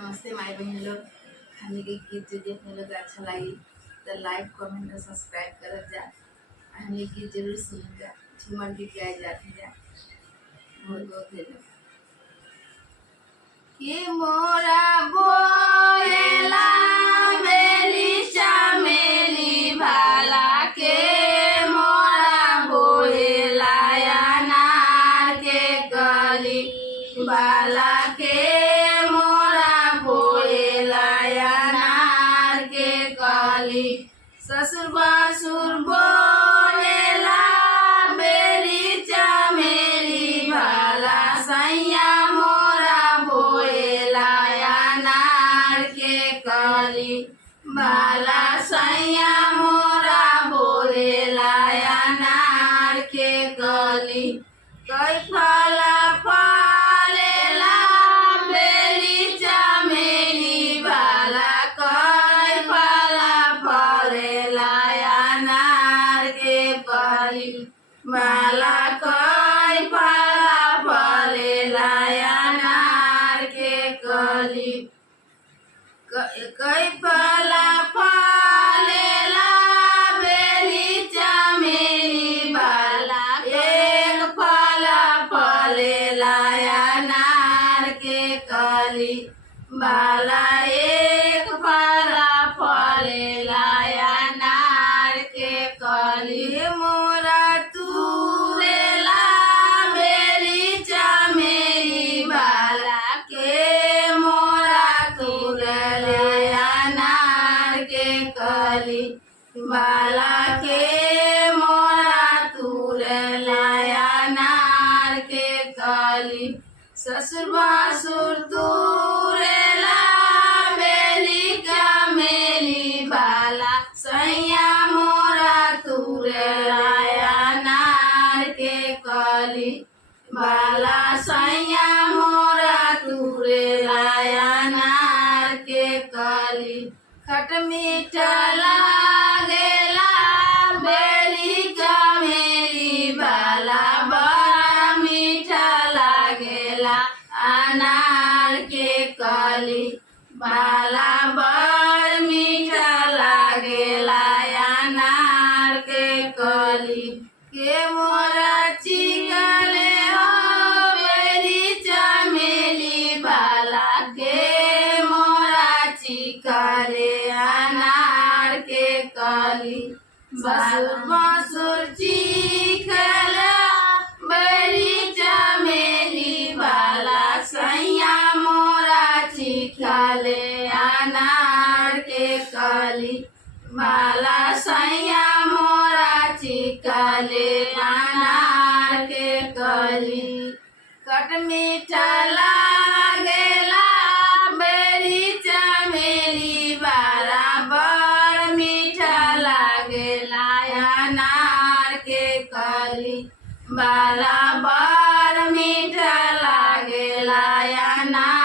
नमस्ते माई बहन लोग। हमने के गीत जो देखने लोग अच्छा लगी तो लाइक कमेंट और सब्सक्राइब कर जा। हमने गीत जरूर सुन जा। झूमर गीत गाए जाते जा। बहुत बहुत धन्यवाद। कि मोरा बोएला मेरी चमेली भाला के मोरा बोएला अनार के कली बाला के ससुर बासुर बोलेला बेरी चमेली भाला सैया मोरा बोएला अनार के कली बाला सैया मोरा बोलेला अनार के कली कई फला फलेला बेरी चमेली भाला कई माला कई फला फलेला अनार के कली कई फला फलेला बेली चमेली बाला एक फला फलेला अनार के कली बाला एक फला फलेला अनार के कली मोरा तुरेला बेरी चमेली बाला के मोरा तुरेला अनार के कली बाला के मोरा तुरेला अनार के कली ससुर बासुर तुरेला बेली चमेली बाला सैया मोरा तुरेला अनार के कली बाला सैया मोरा तुरेला अनार के कली खट मीठा लागेला बेली चमेली बाला बड़ा मीठा लागेला अनार के कली बाला बड़ मीठा लागेला अनार के कली के मोरा चिकले हो बेरी चमेली बाला के मोरा चिकले अनार के कली बासुर बासुर चिकला बेरी चमेली बाला सैया मोरा चिकले अनार के कली बाला सैया मोरा चिकले अनार के कली कट मीठा लागेला बेरी चमेली बाला बड़ मीठा लागेला अनार के कली बाला बड़ मीठा लागेला अनार